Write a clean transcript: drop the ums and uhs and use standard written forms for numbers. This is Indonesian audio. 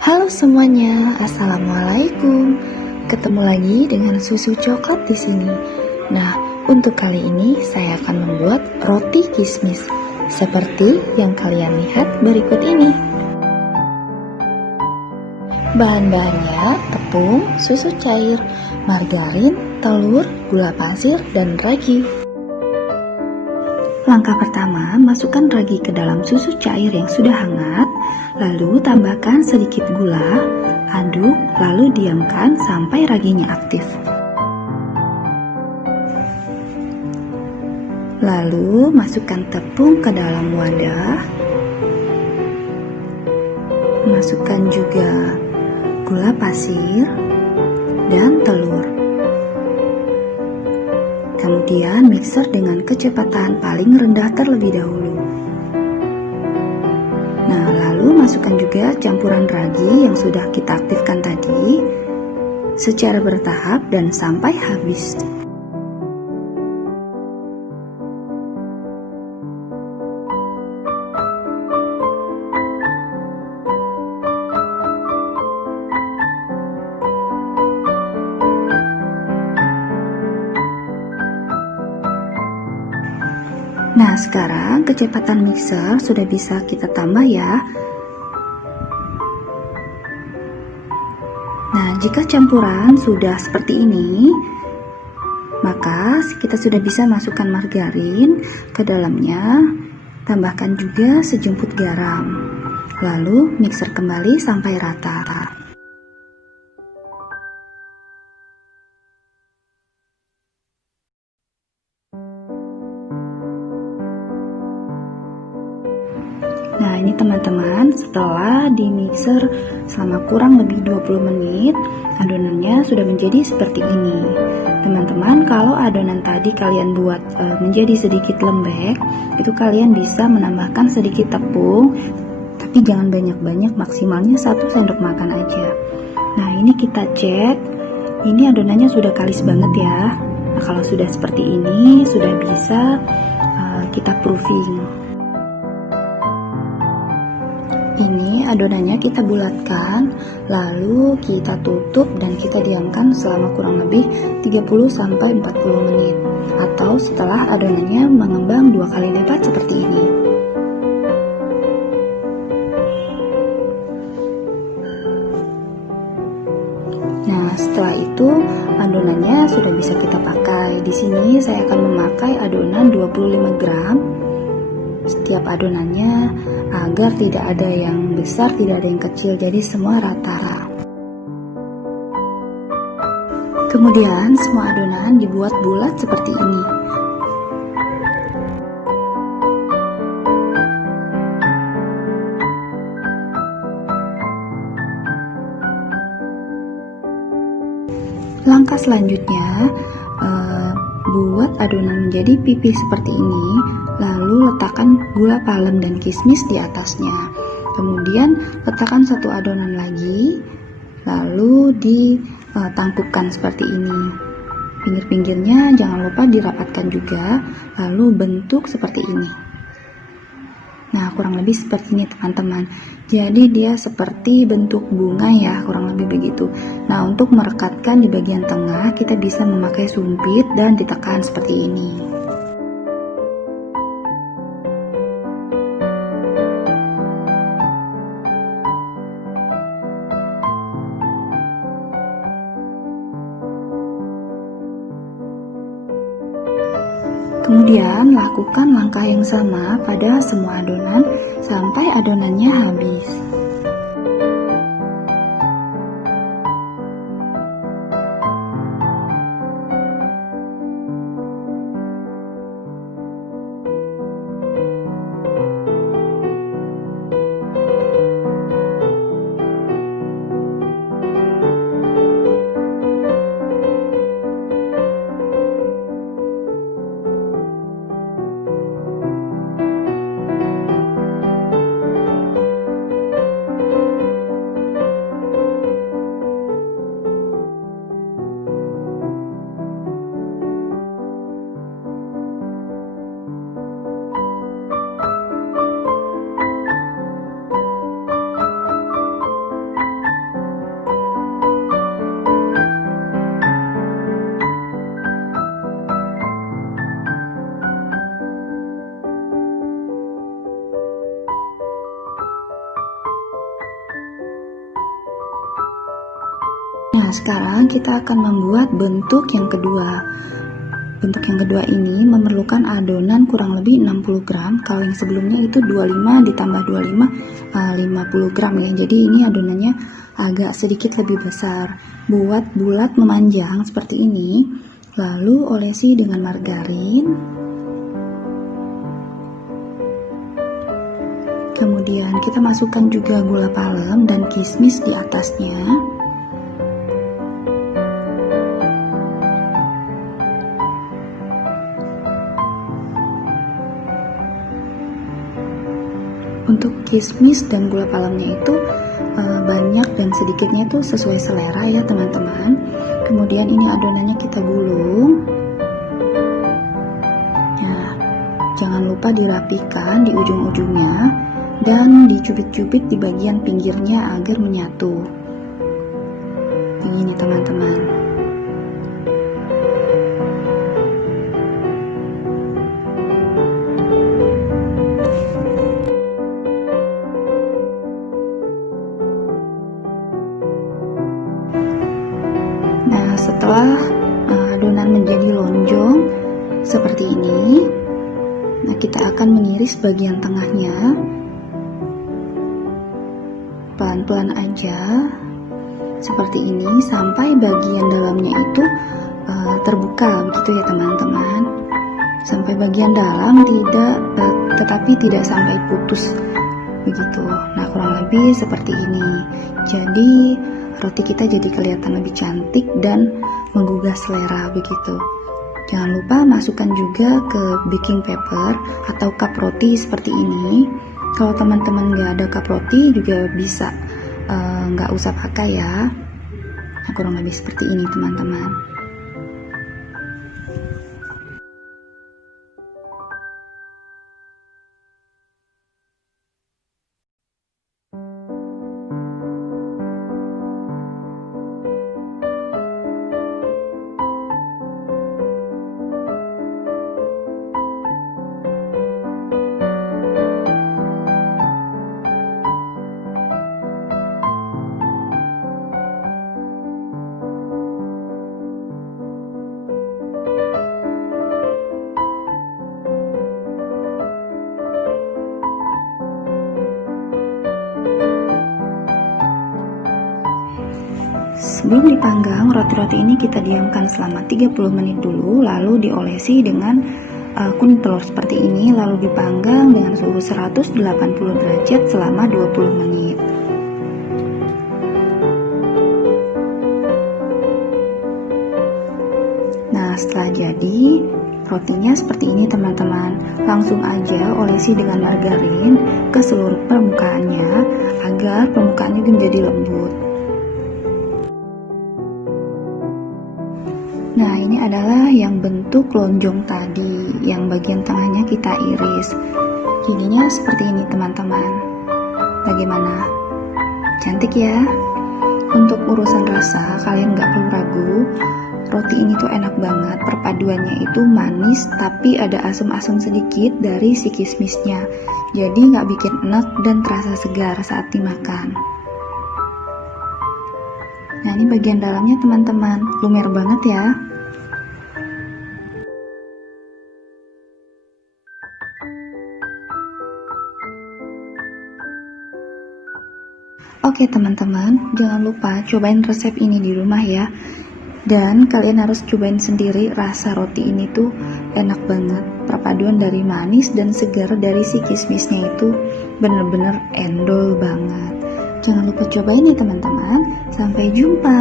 Halo semuanya, assalamualaikum. Ketemu lagi dengan susu coklat di sini. Nah, untuk kali ini saya akan membuat roti kismis seperti yang kalian lihat berikut ini. Bahan-bahannya tepung, susu cair, margarin, telur, gula pasir, dan ragi. Langkah pertama, masukkan ragi ke dalam susu cair yang sudah hangat, lalu tambahkan sedikit gula, aduk, lalu diamkan sampai raginya aktif. Lalu masukkan tepung ke dalam wadah, masukkan juga gula pasir dan telur. Kemudian mixer dengan kecepatan paling rendah terlebih dahulu. Nah, lalu masukkan juga campuran ragi yang sudah kita aktifkan tadi secara bertahap dan sampai habis. Nah, sekarang kecepatan mixer sudah bisa kita tambah ya. Nah, jika campuran sudah seperti ini, maka kita sudah bisa masukkan margarin ke dalamnya. Tambahkan juga sejumput garam. Lalu mixer kembali sampai rata. Nah, ini teman-teman, setelah di mixer selama kurang lebih 20 menit, adonannya sudah menjadi seperti ini. Teman-teman, kalau adonan tadi kalian buat menjadi sedikit lembek, itu kalian bisa menambahkan sedikit tepung, tapi jangan banyak-banyak, maksimalnya 1 sendok makan aja. Nah, ini kita cek, ini adonannya sudah kalis banget ya. Nah, kalau sudah seperti ini, sudah bisa kita proofing. Ini adonannya kita bulatkan, lalu kita tutup dan kita diamkan selama kurang lebih 30-40 menit, atau setelah adonannya mengembang 2 kali lipat seperti ini. Nah, setelah itu adonannya sudah bisa kita pakai. Di sini saya akan memakai adonan 25 gram. Setiap adonannya agar tidak ada yang besar, tidak ada yang kecil, jadi semua rata. Kemudian semua adonan dibuat bulat seperti ini. Langkah selanjutnya, buat adonan menjadi pipih seperti ini, lalu letakkan gula palem dan kismis di atasnya. Kemudian letakkan satu adonan lagi, lalu ditangkupkan seperti ini. Pinggir-pinggirnya jangan lupa dirapatkan juga, lalu bentuk seperti ini. Nah, kurang lebih seperti ini teman-teman. Jadi dia seperti bentuk bunga ya, kurang lebih begitu. Nah, untuk merekatkan di bagian tengah, kita bisa memakai sumpit dan ditekan seperti ini. Kemudian lakukan langkah yang sama pada semua adonan sampai adonannya habis. Nah, sekarang kita akan membuat bentuk yang kedua. Bentuk yang kedua ini memerlukan adonan kurang lebih 60 gram. Kalau yang sebelumnya itu 25 ditambah 25, 50 gram ya. Jadi ini adonannya agak sedikit lebih besar. Buat bulat memanjang seperti ini, lalu olesi dengan margarin. Kemudian kita masukkan juga gula palem dan kismis di atasnya. Untuk kismis dan gula palemnya itu banyak dan sedikitnya itu sesuai selera ya teman-teman. Kemudian ini adonannya kita gulung. Nah, jangan lupa dirapikan di ujung-ujungnya dan dicubit-cubit di bagian pinggirnya agar menyatu. Begini teman-teman. Nah, setelah adonan menjadi lonjong seperti ini, nah kita akan mengiris bagian tengahnya. Pelan-pelan aja seperti ini sampai bagian dalamnya itu terbuka begitu ya teman-teman, sampai bagian dalam tidak tetapi tidak sampai putus begitu. Nah, kurang lebih seperti ini. Jadi roti kita jadi kelihatan lebih cantik dan menggugah selera begitu. Jangan lupa masukkan juga ke baking paper atau cup roti seperti ini. Kalau teman-teman nggak ada cup roti juga bisa, nggak usah pakai ya. Nah, kurang lebih seperti ini teman-teman. Sebelum dipanggang, roti-roti ini kita diamkan selama 30 menit dulu, lalu diolesi dengan kuning telur seperti ini, lalu dipanggang dengan suhu 180 derajat selama 20 menit. Nah, setelah jadi, rotinya seperti ini teman-teman. Langsung aja olesi dengan margarin ke seluruh permukaannya agar permukaannya menjadi lembut. Nah, ini adalah yang bentuk lonjong tadi, yang bagian tengahnya kita iris. Jadinya seperti ini teman-teman. Bagaimana? Cantik ya? Untuk urusan rasa, kalian nggak perlu ragu. Roti ini tuh enak banget, perpaduannya itu manis tapi ada asam-asam sedikit dari si kismisnya. Jadi nggak bikin enak dan terasa segar saat dimakan. Nah, ini bagian dalamnya teman-teman, lumer banget ya. Oke teman-teman, jangan lupa cobain resep ini di rumah ya. Dan kalian harus cobain sendiri, rasa roti ini tuh enak banget. Perpaduan dari manis dan segar dari si kismisnya itu bener-bener endol banget. Jangan lupa cobain ya teman-teman. Sampai jumpa.